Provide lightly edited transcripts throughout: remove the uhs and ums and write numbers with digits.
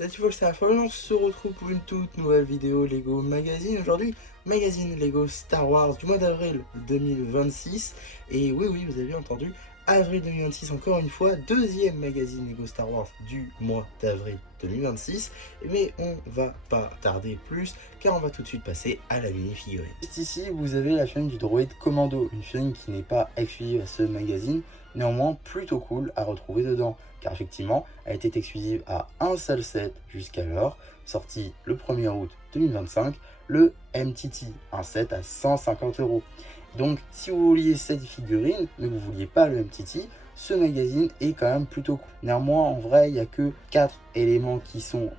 Cette fois, c'est la fin, on se retrouve pour une toute nouvelle vidéo Lego Magazine. Aujourd'hui, magazine Lego Star Wars du mois d'avril 2026. Et oui, oui, vous avez bien entendu, avril 2026, encore une fois, deuxième magazine Lego Star Wars du mois d'avril 2026. Mais on va pas tarder plus, car on va tout de suite passer à la mini-figurine. Juste ici, vous avez la chaîne du droïde Commando, une chaîne qui n'est pas exclusive à ce magazine, néanmoins plutôt cool à retrouver dedans, car effectivement, elle était exclusive à un seul set jusqu'alors, sorti le 1er août 2025, le MTT, un set à 150 €. Donc, si vous vouliez cette figurine, mais que vous ne vouliez pas le MTT, ce magazine est quand même plutôt cool. Néanmoins, en vrai, il n'y a que 4 éléments qui sont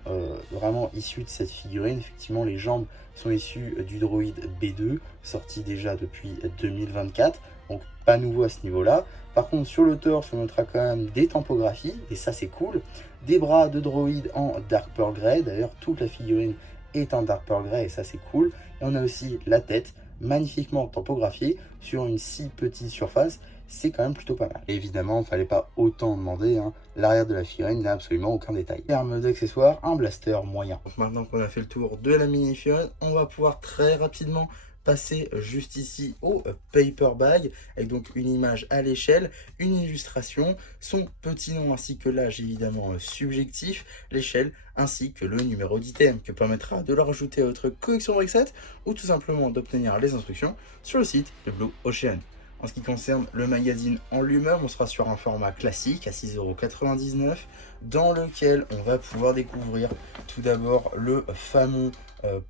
vraiment issus de cette figurine. Effectivement, les jambes sont issues du droïde B2, sorti déjà depuis 2024, donc pas nouveau à ce niveau-là. Par contre, sur le torse, on notera quand même des tampographies, et ça c'est cool. Des bras de droïde en Dark Pearl Grey, d'ailleurs toute la figurine est en Dark Pearl Grey, et ça c'est cool. Et on a aussi la tête, magnifiquement tampographiée, sur une si petite surface, c'est quand même plutôt pas mal. Et évidemment, il ne fallait pas autant demander, hein. L'arrière de la figurine n'a absolument aucun détail. En termes d'accessoires, un blaster moyen. Donc maintenant qu'on a fait le tour de la mini-figurine, on va pouvoir très rapidement passer juste ici au paper bag, avec donc une image à l'échelle, une illustration, son petit nom ainsi que l'âge évidemment subjectif, l'échelle ainsi que le numéro d'item que permettra de le rajouter à votre collection Brickset ou tout simplement d'obtenir les instructions sur le site de Blue Ocean. En ce qui concerne le magazine en lui-même, on sera sur un format classique à 6,99 € dans lequel on va pouvoir découvrir tout d'abord le fameux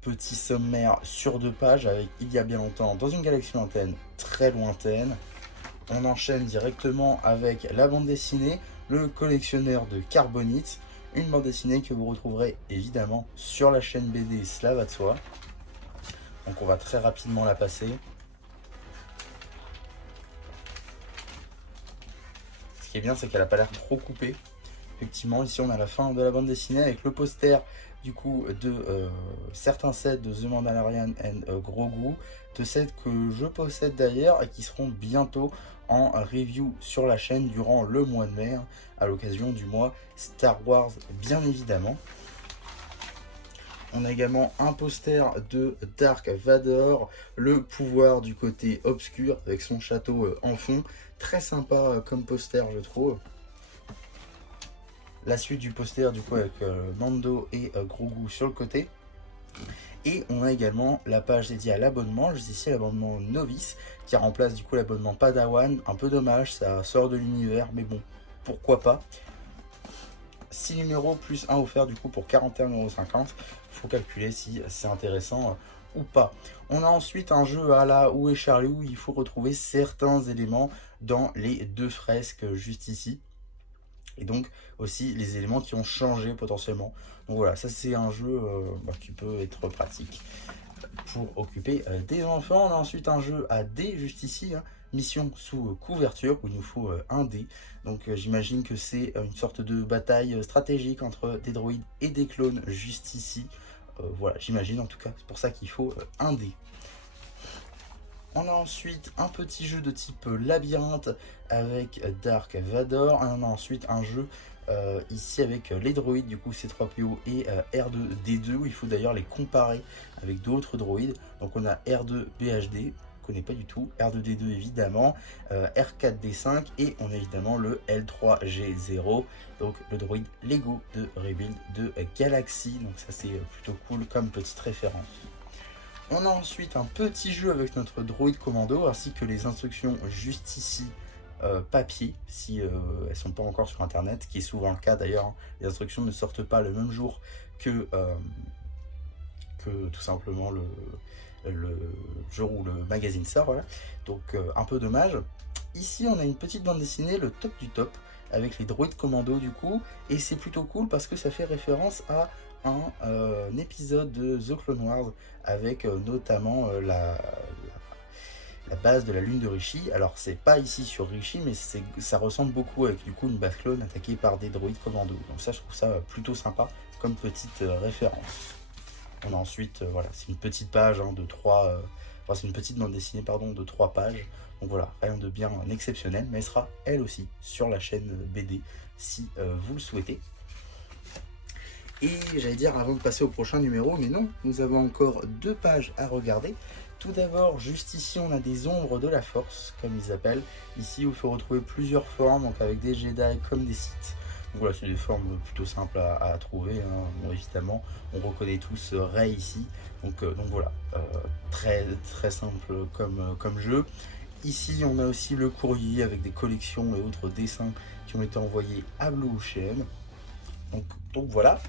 petit sommaire sur 2 pages avec Il y a bien longtemps dans une galaxie lointaine très lointaine. On enchaîne directement avec la bande dessinée, le collectionneur de carbonite, une bande dessinée que vous retrouverez évidemment sur la chaîne BD, cela va de soi. Donc on va très rapidement la passer. Ce qui est bien, c'est qu'elle n'a pas l'air trop coupée. Effectivement, ici on a la fin de la bande dessinée avec le poster du coup de certains sets de The Mandalorian and Grogu, de sets que je possède d'ailleurs et qui seront bientôt en review sur la chaîne durant le mois de mai, à l'occasion du mois Star Wars bien évidemment. On a également un poster de Dark Vador, le pouvoir du côté obscur avec son château en fond. Très sympa comme poster je trouve. La suite du poster du coup avec Mando et Grogu sur le côté. Et on a également la page dédiée à l'abonnement, juste ici l'abonnement novice qui remplace du coup l'abonnement Padawan. Un peu dommage, ça sort de l'univers, mais bon, pourquoi pas. 6 numéros plus 1 offert du coup pour 41,50 €. Il faut calculer si c'est intéressant ou pas. On a ensuite un jeu à la Où est Charlie où il faut retrouver certains éléments dans les 2 fresques juste ici. Et donc aussi les éléments qui ont changé potentiellement. Donc voilà, ça c'est un jeu qui peut être pratique pour occuper des enfants. On a ensuite un jeu à dés juste ici, hein, mission sous couverture où il nous faut un dé. Donc j'imagine que c'est une sorte de bataille stratégique entre des droïdes et des clones juste ici. Voilà, j'imagine en tout cas, c'est pour ça qu'il faut un dé. On a ensuite un petit jeu de type labyrinthe avec Dark Vador. On a ensuite un jeu ici avec les droïdes, du coup C3PO et R2D2, où il faut d'ailleurs les comparer avec d'autres droïdes. Donc on a R2BHD, on connaît pas du tout, R2D2 évidemment, R4D5 et on a évidemment le L3G0, donc le droïde Lego de Rebuild de Galaxy. Donc ça c'est plutôt cool comme petite référence. On a ensuite un petit jeu avec notre droïde commando ainsi que les instructions juste ici papier si elles ne sont pas encore sur internet, ce qui est souvent le cas d'ailleurs, hein. Les instructions ne sortent pas le même jour que tout simplement le jour où le magazine sort, voilà. Donc un peu dommage. Ici on a une petite bande dessinée, le top du top, avec les droïdes commando du coup, et c'est plutôt cool parce que ça fait référence à un épisode de The Clone Wars avec notamment la base de la lune de Rishi. Alors c'est pas ici sur Rishi, mais ça ressemble beaucoup avec du coup une base clone attaquée par des droïdes commando. Donc ça je trouve ça plutôt sympa comme petite référence. On a ensuite, voilà, c'est une petite page de 3... c'est une petite bande dessinée pardon, de 3 pages. Donc voilà, rien de bien exceptionnel, mais elle sera elle aussi sur la chaîne BD si vous le souhaitez. Et j'allais dire avant de passer au prochain numéro, mais non, nous avons encore 2 pages à regarder. Tout d'abord, juste ici, on a des ombres de la force, comme ils appellent. Ici, où il faut retrouver plusieurs formes, donc avec des Jedi comme des Sith. Donc voilà, c'est des formes plutôt simples à trouver, hein. Bon, évidemment, on reconnaît tous Rey ici. Donc voilà, très, très simple comme jeu. Ici, on a aussi le courrier avec des collections et autres dessins qui ont été envoyés à Blue Ocean. Donc voilà.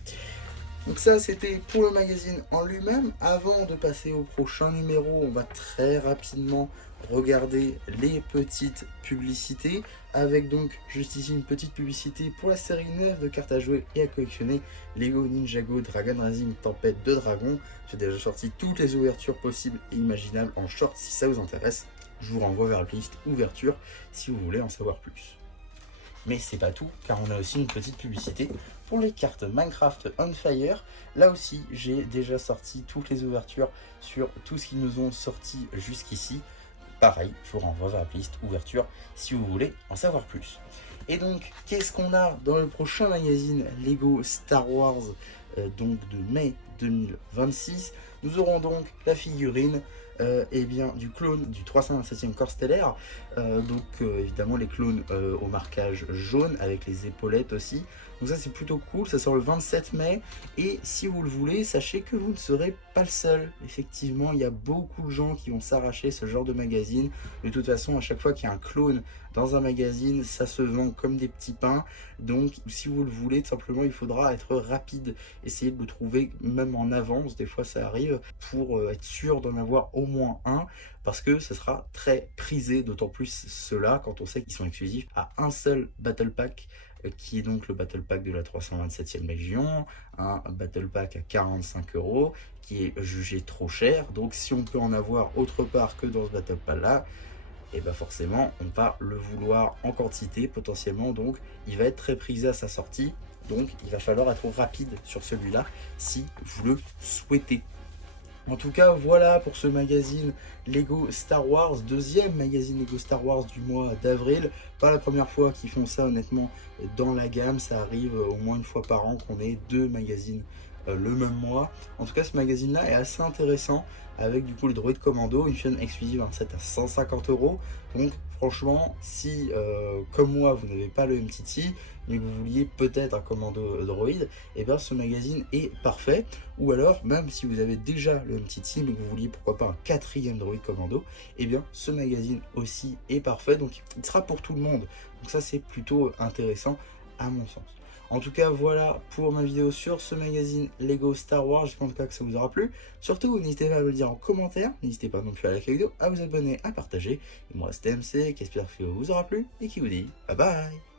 Donc ça, c'était pour le magazine en lui-même. Avant de passer au prochain numéro, on va très rapidement regarder les petites publicités. Avec donc juste ici une petite publicité pour la série 9 de cartes à jouer et à collectionner. Lego Ninjago Dragon Rising Tempête de Dragon. J'ai déjà sorti toutes les ouvertures possibles et imaginables en short si ça vous intéresse. Je vous renvoie vers la playlist ouverture si vous voulez en savoir plus. Mais c'est pas tout, car on a aussi une petite publicité pour les cartes Minecraft On Fire. Là aussi, j'ai déjà sorti toutes les ouvertures sur tout ce qu'ils nous ont sorti jusqu'ici. Pareil, je vous renvoie vers la playlist ouverture si vous voulez en savoir plus. Et donc, qu'est-ce qu'on a dans le prochain magazine Lego Star Wars donc de mai 2026? Nous aurons donc la figurine et bien, du clone du 327e corps stellaire, évidemment les clones au marquage jaune avec les épaulettes aussi. Donc ça c'est plutôt cool, ça sort le 27 mai et si vous le voulez, sachez que vous ne serez pas le seul. Effectivement, il y a beaucoup de gens qui vont s'arracher ce genre de magazine. De toute façon, à chaque fois qu'il y a un clone dans un magazine, ça se vend comme des petits pains. Donc si vous le voulez, tout simplement, il faudra être rapide, essayer de le trouver même en avance, des fois ça arrive, pour être sûr d'en avoir au moins un, parce que ce sera très prisé, d'autant plus ceux-là quand on sait qu'ils sont exclusifs à un seul Battle Pack, qui est donc le Battle Pack de la 327e Légion, un Battle Pack à 45 €, qui est jugé trop cher. Donc si on peut en avoir autre part que dans ce Battle Pack là, et bien forcément on va le vouloir en quantité potentiellement, donc il va être très prisé à sa sortie. Donc il va falloir être rapide sur celui-là si vous le souhaitez. En tout cas, voilà pour ce magazine Lego Star Wars, deuxième magazine Lego Star Wars du mois d'avril. Pas la première fois qu'ils font ça, honnêtement, dans la gamme. Ça arrive au moins une fois par an qu'on ait 2 magazines le même mois. En tout cas, ce magazine-là est assez intéressant avec du coup le droïde commando, une chaîne exclusive, un set à 150 €. Donc franchement, si comme moi vous n'avez pas le MTT, mais que vous vouliez peut-être un commando droïde, et bien ce magazine est parfait. Ou alors, même si vous avez déjà le MTT, mais que vous vouliez pourquoi pas un 4e droïde commando, et bien ce magazine aussi est parfait. Donc il sera pour tout le monde. Donc ça c'est plutôt intéressant à mon sens. En tout cas, voilà pour ma vidéo sur ce magazine Lego Star Wars. J'espère en tout cas que ça vous aura plu. Surtout, n'hésitez pas à me le dire en commentaire. N'hésitez pas non plus à liker la vidéo, à vous abonner, à partager. Et moi, c'était MC, qui espère que vous aura plu et qui vous dit bye bye.